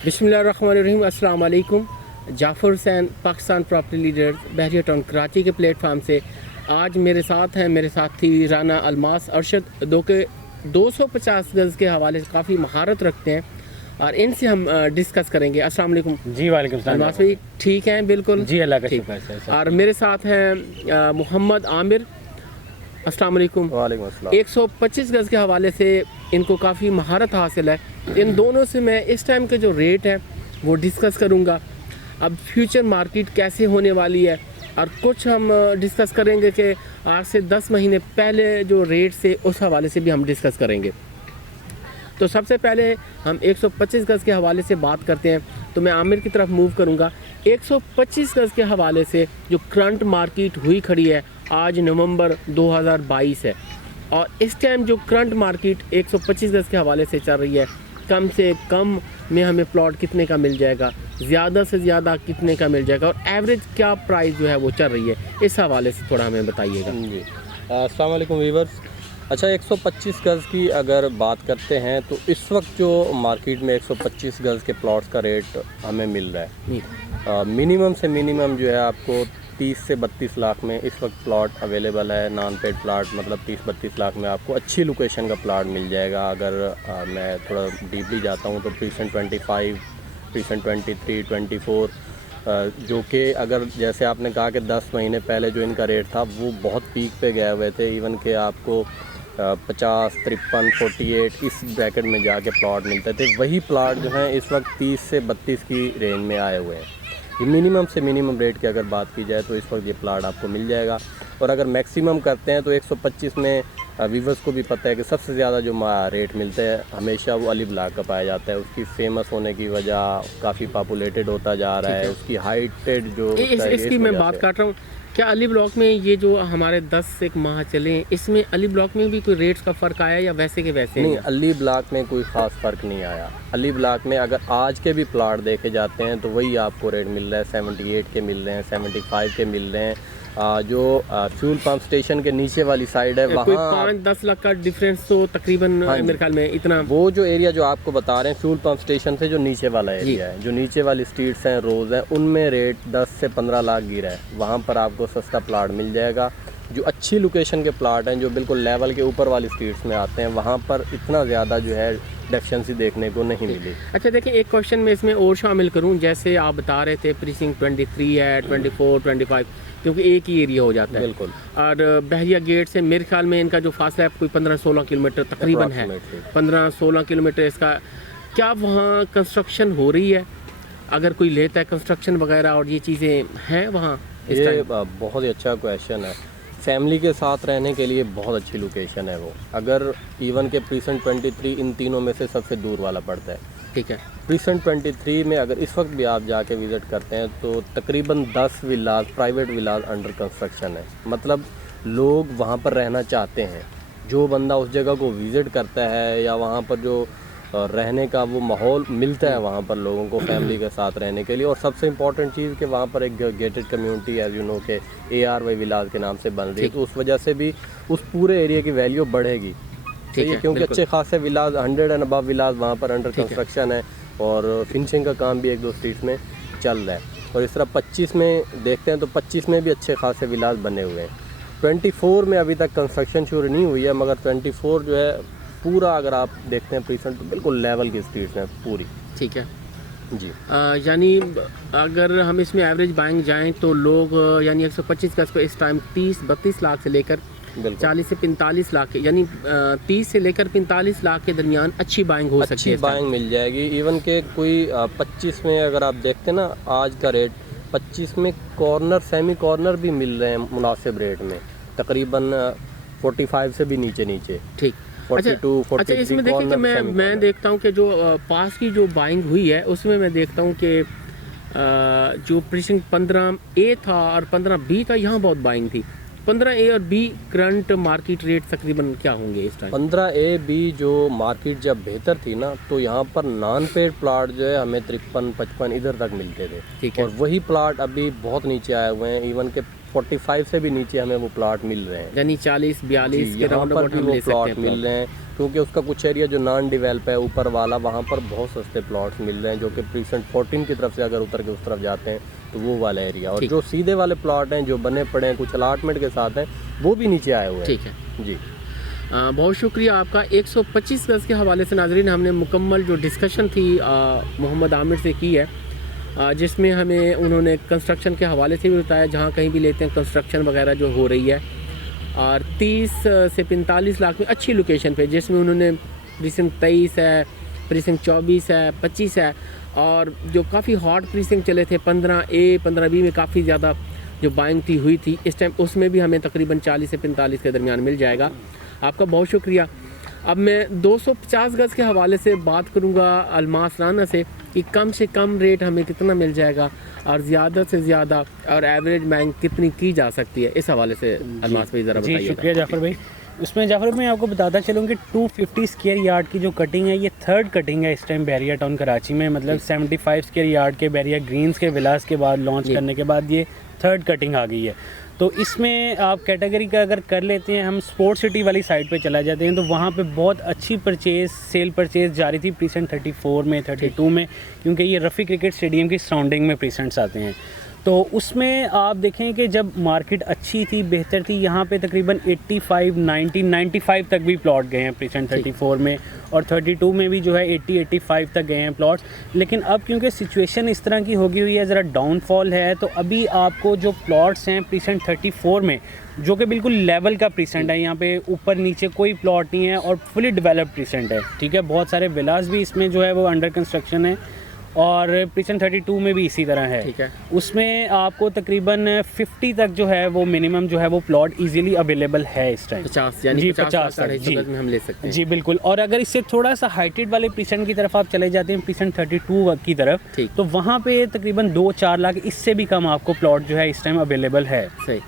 बिस्मिल्लाहिर्रहमानिर्रहीम, अस्सलाम वालेकुम। जाफ़र हुसैन, पाकिस्तान प्रॉपर्टी लीडर, बहरिया टाउन कराची के प्लेटफार्म से आज मेरे साथ हैं मेरे साथी राना अलमास अरशद, 250 गज़ के हवाले से काफ़ी महारत रखते हैं और इनसे हम डिस्कस करेंगे। अस्सलाम वालेकुम। जी वालेकुम सलाम। अलमास भाई ठीक हैं? बिल्कुल जी, अल्लाह का ठीक। शुक्र है। और मेरे साथ हैं मोहम्मद आमिर, अस्सलाम वालेकुम। वालेकुम अस्सलाम। 125 गज़ के हवाले से इनको काफ़ी महारत हासिल है। इन दोनों से मैं इस टाइम के जो रेट है वो डिस्कस करूँगा। अब फ्यूचर मार्केट कैसे होने वाली है और कुछ हम डिस्कस करेंगे कि आज से 10 महीने पहले जो रेट से उस हवाले से भी हम डिस्कस करेंगे। तो सबसे पहले हम 125 गज़ के हवाले से बात करते हैं, तो मैं आमिर की तरफ मूव करूंगा। 125 गज़ के हवाले से जो करंट मार्केट हुई खड़ी है आज नवंबर 2022 है और इस टाइम जो करंट मार्केट 125 गज़ के हवाले से चल रही है, कम से कम में हमें प्लॉट कितने का मिल जाएगा, ज़्यादा से ज़्यादा कितने का मिल जाएगा और एवरेज क्या प्राइस जो है वो चल रही है, इस हवाले से थोड़ा हमें बताइएगा। जी, अस्सलाम वालेकुम वीवर्स। अच्छा, 125 गज़ की अगर बात करते हैं तो इस वक्त जो मार्केट में 125 गज़ के प्लॉट्स का रेट हमें मिल रहा है, मिनिमम से मिनिमम जो है आपको 30 से 32 लाख में इस वक्त प्लॉट अवेलेबल है। नॉन पेड प्लॉट मतलब 30-32 लाख में आपको अच्छी लोकेशन का प्लॉट मिल जाएगा। अगर मैं थोड़ा डीपली जाता हूँ तो प्रीसेंट 25, प्रीसेंट 23, 24 जो कि अगर जैसे आपने कहा कि 10 महीने पहले जो इनका रेट था वो बहुत पीक पे गए हुए थे। इवन के आपको 50, 53, 48 इस ब्रैकेट में जाके प्लॉट मिलते थे। वही प्लॉट जो हैं इस वक्त 30 से 32 की रेंज में आए हुए हैं। ये मिनिमम से मिनिमम रेट की अगर बात की जाए तो इस वक्त ये प्लॉट आपको मिल जाएगा। और अगर मैक्सिमम करते हैं तो 125 में व्यूवर्स को भी पता है कि सबसे ज़्यादा जो रेट मिलते हैं हमेशा वो अली ब्लॉक का पाया जाता है। उसकी फेमस होने की वजह काफ़ी पॉपुलेटेड होता जा रहा है, उसकी हाइटेड जो इसकी मैं बात कर रहा हूँ। क्या अली ब्लॉक में ये जो हमारे 10 एक माह चले हैं, इसमें अली ब्लॉक में भी कोई रेट्स का फ़र्क आया या वैसे के वैसे? नहीं, अली ब्लॉक में कोई ख़ास फ़र्क नहीं आया। अली ब्लॉक में अगर आज के भी प्लॉट देखे जाते हैं तो वही आपको रेट मिल रहा है। 78 के मिल रहे हैं, 75 के मिल रहे हैं। जो फ्यूल पंप स्टेशन के नीचे वाली साइड है वहाँ 5-10 लाख का डिफरेंस तो तकरीबन मेरे ख्याल में इतना। वो जो एरिया जो आपको बता रहे हैं फ्यूल पंप स्टेशन से जो नीचे वाला एरिया है, जो नीचे वाली स्ट्रीट्स हैं, रोज़ हैं, उनमें रेट 10 से 15 लाख गिरा है। वहाँ पर आपको सस्ता प्लाट मिल जाएगा। जो अच्छी लोकेशन के प्लाट हैं जो बिल्कुल लेवल के ऊपर वाली स्ट्रीट्स में आते हैं वहाँ पर इतना ज़्यादा जो है डेफिशिएंसी देखने को नहीं मिली। अच्छा देखिए, एक क्वेश्चन मैं इसमें और शामिल करूं। जैसे आप बता रहे थे प्रीसिंग 23 है, 24, 25, क्योंकि एक ही एरिया हो जाता है। बिल्कुल। और बहरिया गेट से मेरे ख्याल में इनका जो फासला है कोई 15-16 किलोमीटर तकरीबन है। 15-16 किलोमीटर इसका। क्या वहाँ कंस्ट्रक्शन हो रही है? अगर कोई लेता है कंस्ट्रक्शन वगैरह और ये चीज़ें हैं वहाँ? ये बहुत ही अच्छा क्वेश्चन है। फैमिली के साथ रहने के लिए बहुत अच्छी लोकेशन है वो। अगर इवन के प्रीसेंट 23 इन तीनों में से सबसे दूर वाला पड़ता है। ठीक है। प्रीसेंट 23 में अगर इस वक्त भी आप जाके विज़िट करते हैं तो तकरीबन 10 villas, private villas under construction है। मतलब लोग वहाँ पर रहना चाहते हैं। जो बंदा उस जगह को विज़िट करता है या वहाँ पर जो रहने का वो माहौल मिलता है वहाँ पर लोगों को फैमिली के साथ रहने के लिए। और सबसे इम्पॉर्टेंट चीज़ कि वहाँ पर एक gated community as you know के ARY विलाज के नाम से बन रही है, तो उस वजह से भी उस पूरे एरिया की वैल्यू बढ़ेगी। ठीक है, क्योंकि अच्छे खासे विलाज 100 एंड अबव विलाज वहाँ पर अंडर कंस्ट्रक्शन है और फिनिशिंग का काम भी 1-2 स्ट्रीट्स में चल रहा है। और इस तरह 25 में देखते हैं तो 25 में भी अच्छे खासे विलाज बने हुए हैं। 24 में अभी तक कंस्ट्रक्शन शुरू नहीं हुई है, मगर 24 जो है पूरा अगर आप देखते हैं प्रीसेंट तो बिल्कुल लेवल की स्ट्रीट्स हैं पूरी। ठीक है जी। यानी अगर हम इसमें एवरेज बाइंग जाएं तो लोग यानी 125 गज को इस टाइम 30-32 लाख से लेकर 40 से 45 लाख, यानी 30 से लेकर 45 लाख के दरमियान अच्छी बाइंग हो सकती है। अच्छी बाइंग मिल जाएगी। इवन के कोई 25 में अगर आप देखते हैं ना आज का रेट 25 में कॉर्नर, सेमी कॉर्नर भी मिल रहे हैं मुनासिब रेट में, तकरीबन 45 से भी नीचे। ठीक। अच्छा, इसमें देखिए कि मैं देखता हूँ कि जो पास की जो बाइंग हुई है उसमें मैं देखता हूँ कि जो प्रीसिंक्ट 15A था और 15B था, यहाँ बहुत बाइंग थी। 15A और B करंट मार्केट रेट तकरीबन क्या होंगे इस टाइम? 15A B जो मार्केट जब बेहतर थी ना तो यहाँ पर नॉन पेड प्लाट जो है हमें 53-55 इधर तक मिलते थे। ठीक है। और वही प्लाट अभी बहुत नीचे आए हुए हैं। इवन के 45 से भी नीचे हमें वो प्लॉट मिल रहे हैं, यानी 40-42 के यहाँ राउंड पर अबाउट भी हम वो ले सकते प्लॉट हैं मिल रहे हैं, क्योंकि उसका कुछ एरिया जो नॉन डिवेल्प है ऊपर वाला, वहाँ पर बहुत सस्ते प्लॉट्स मिल रहे हैं, जो कि प्रीसेंट 14 की तरफ से अगर उतर के उस तरफ जाते हैं तो वो वाला एरिया, और जो सीधे वाले प्लॉट हैं जो बने पड़े हैं कुछ अलाटमेंट के साथ हैं, वो भी नीचे आए हुए हैं। ठीक है जी, बहुत शुक्रिया आपका। 125 गज़ के हवाले से नाज़रीन हमने मुकम्मल जो डिस्कशन थी मोहम्मद आमिर से की है, जिसमें हमें उन्होंने कंस्ट्रक्शन के हवाले से भी बताया, जहाँ कहीं भी लेते हैं कंस्ट्रक्शन वगैरह जो हो रही है, और 30 से 45 लाख में अच्छी लोकेशन पे, जिसमें उन्होंने प्रीसिंक्ट 23 है, प्रीसिंक्ट 24 है, 25 है, और जो काफ़ी हॉट प्रीसिंक्ट चले थे 15A 15B में काफ़ी ज़्यादा जो बाइंग थी हुई थी इस टाइम, उसमें भी हमें तकरीबन 40 से 45 के दरमियान मिल जाएगा। आपका बहुत शुक्रिया। अब मैं 250 गज़ के हवाले से बात करूंगा अलमास राना से कम रेट हमें कितना मिल जाएगा और ज़्यादा से ज़्यादा और एवरेज मांग कितनी की जा सकती है, इस हवाले से अलमास भाई ज़रा बताइए। शुक्रिया जाफ़र भाई। उसमें जाफ़र मैं आपको बताता चलूँ कि 250 स्क्वायर यार्ड की जो कटिंग है, ये थर्ड कटिंग है इस टाइम बैरिया टाउन कराची में, मतलब 75 स्क्वायर यार्ड के बैरिया ग्रीन्स के विलास के बाद लॉन्च करने के बाद ये थर्ड कटिंग आ गई है। तो इसमें आप कैटेगरी का अगर कर लेते हैं, हम स्पोर्ट सिटी वाली साइड पे चला जाते हैं, तो वहाँ पे बहुत अच्छी सेल परचेज जारी थी प्रीसेंट 34 में 32 में, क्योंकि ये रफ़ी क्रिकेट स्टेडियम की सराउंडिंग में प्रीसेंट्स आते हैं। तो उसमें आप देखें कि जब मार्केट अच्छी थी, बेहतर थी, यहाँ पे तकरीबन 85, 90, 95 तक भी प्लॉट गए हैं प्रीसेंट 34 में, और 32 में भी जो है 80, 85 तक गए हैं प्लॉट्स। लेकिन अब क्योंकि सिचुएशन इस तरह की होगी हुई है, ज़रा डाउनफॉल है, तो अभी आपको जो प्लॉट्स हैं प्रीसेंट 34 में, जो कि बिल्कुल लेवल का प्रीसेंट है, यहाँ पे ऊपर नीचे कोई प्लॉट नहीं है और फुली डेवलप्ड प्रीसेंट है, ठीक है। बहुत सारे विलास भी इसमें जो है वो अंडर कंस्ट्रक्शन है, और प्रीसेंट 32 में भी इसी तरह है, ठीक है। उसमें आपको तकरीबन 50 तक जो है वो मिनिमम जो है वो प्लॉट इजीली अवेलेबल है इस टाइम। 50 यानी जी 50 जी में हम ले सकते हैं। जी बिल्कुल। और अगर इससे थोड़ा सा हाइटेड वाले प्रीसेंट की तरफ आप चले जाते हैं, प्रीसेंट 32 की तरफ, तो वहाँ पे तकरीबन 2-4 लाख इससे भी कम आपको प्लॉट जो है इस टाइम अवेलेबल है। सही,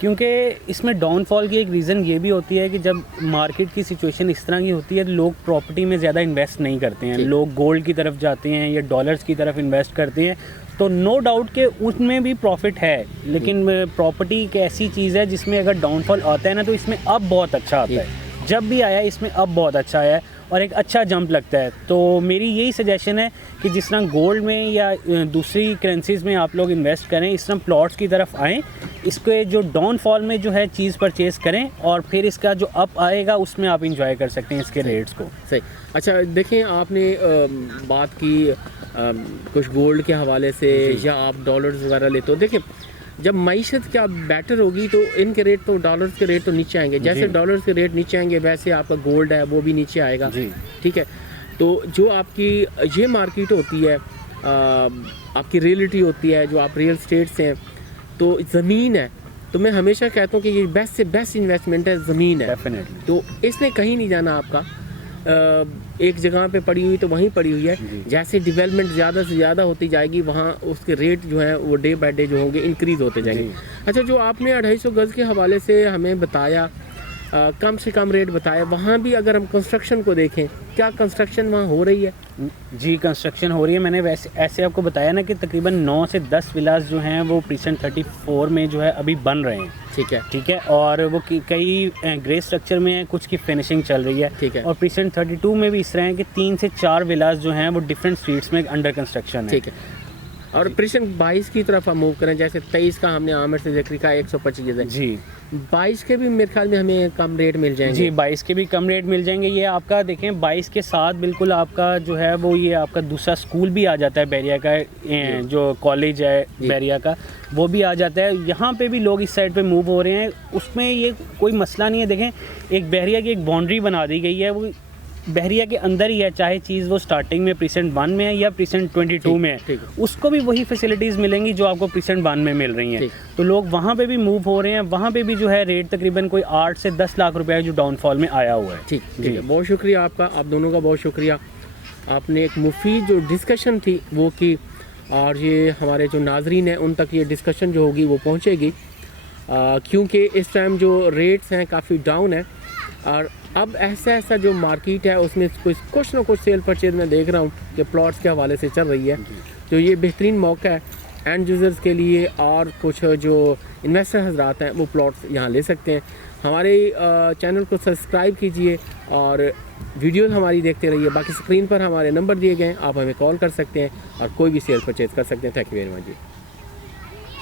क्योंकि इसमें डाउनफॉल की एक रीज़न ये भी होती है कि जब मार्केट की सिचुएशन इस तरह की होती है, लोग प्रॉपर्टी में ज़्यादा इन्वेस्ट नहीं करते हैं, लोग गोल्ड की तरफ जाते हैं या डॉलर्स की तरफ इन्वेस्ट करते हैं। तो नो डाउट कि उसमें भी प्रॉफिट है, लेकिन प्रॉपर्टी एक ऐसी चीज़ है जिसमें अगर डाउनफॉल आता है ना, तो इसमें अब बहुत अच्छा आता है। जब भी आया इसमें अब बहुत अच्छा आया है और एक अच्छा जंप लगता है। तो मेरी यही सजेशन है कि जिस तरह गोल्ड में या दूसरी करेंसीज़ में आप लोग इन्वेस्ट करें, इस तरह प्लॉट्स की तरफ आएँ, इसके जो डाउनफॉल में जो है चीज़ परचेज़ करें, और फिर इसका जो अप आएगा उसमें आप इंजॉय कर सकते हैं इसके रेट्स को। सही। अच्छा देखें, आपने बात की कुछ गोल्ड के हवाले से या आप डॉलर्स वगैरह लेते हो। देखिए, जब मईशत क्या बेटर होगी तो इनके रेट तो डॉलर्स के रेट तो नीचे आएंगे, जैसे डॉलर्स के रेट नीचे आएंगे वैसे आपका गोल्ड है वो भी नीचे आएगा, ठीक है। तो जो आपकी ये मार्केट होती है, आपकी रियलिटी होती है, जो आप रियल स्टेट से हैं, तो ज़मीन है, तो मैं हमेशा कहता हूँ कि ये बेस्ट से बेस्ट इन्वेस्टमेंट है, ज़मीन है। डेफिनेटली। तो इसने कहीं नहीं जाना आपका, एक जगह पे पड़ी हुई तो वहीं पड़ी हुई है। जैसे डेवलपमेंट ज़्यादा से ज़्यादा होती जाएगी, वहाँ उसके रेट जो है वो डे बाय डे जो होंगे इंक्रीज़ होते जाएंगे। अच्छा, जो आपने 250 गज़ के हवाले से हमें बताया, कम से कम रेट बताया, वहाँ भी अगर हम कंस्ट्रक्शन को देखें, क्या कंस्ट्रक्शन वहाँ हो रही है? जी कंस्ट्रक्शन हो रही है। मैंने वैसे ऐसे आपको बताया ना कि तकरीबन 9 से 10 विलास जो हैं वो प्रीसेंट 34 में जो है अभी बन रहे हैं, ठीक है। और वो कई ग्रे स्ट्रक्चर में है, कुछ की फिनिशिंग चल रही है, ठीक है। और प्रीसेंट 32 में भी इस तरह है कि 3 से 4 विलास जो हैं वो डिफरेंट स्ट्रीट्स में अंडर कंस्ट्रक्शन है, ठीक है। और प्रीसेंट 22 की तरफ हम मूव करें, जैसे 23 का हमने आमिर से जिक्र किया 125 है जी, 22 के भी मेरे ख्याल में हमें कम रेट मिल जाएंगे। जी 22 के भी कम रेट मिल जाएंगे। ये आपका देखें 22 के साथ बिल्कुल आपका जो है वो ये आपका दूसरा स्कूल भी आ जाता है बैरिया का, जो कॉलेज है बैरिया का वो भी आ जाता है। यहाँ पे भी लोग इस साइड पे मूव हो रहे हैं, उसमें ये कोई मसला नहीं है। देखें, एक बैरिया की एक बाउंड्री बना दी गई है, वो बहरिया के अंदर ही है, चाहे चीज़ वो स्टार्टिंग में प्रीसेंट 1 में है या प्रीसेंट 22 में है, उसको भी वही फैसिलिटीज़ मिलेंगी जो आपको प्रीसेंट 1 में मिल रही हैं। तो लोग वहाँ पे भी मूव हो रहे हैं, वहाँ पे भी जो है रेट तकरीबन कोई 8 से 10 लाख रुपए जो डाउनफॉल में आया हुआ है। ठीक है, बहुत शुक्रिया आपका, आप दोनों का बहुत शुक्रिया। आपने एक मुफीद जो डिस्कशन थी वो की, और ये हमारे जो नाजरीन हैं उन तक ये डिस्कशन जो होगी वो पहुँचेगी, क्योंकि इस टाइम जो रेट्स हैं काफ़ी डाउन है, और अब ऐसा जो मार्केट है उसमें कुछ ना कुछ सेल परचेज मैं देख रहा हूँ कि प्लॉट्स के हवाले से चल रही है। तो ये बेहतरीन मौका है एंड यूज़र्स के लिए और कुछ जो इन्वेस्टर हजरात हैं वो प्लॉट्स यहाँ ले सकते हैं। हमारे चैनल को सब्सक्राइब कीजिए और वीडियोस हमारी देखते रहिए। बाकी स्क्रीन पर हमारे नंबर दिए गए हैं, आप हमें कॉल कर सकते हैं और कोई भी सेल परचेज़ कर सकते हैं। Thank you very much ji.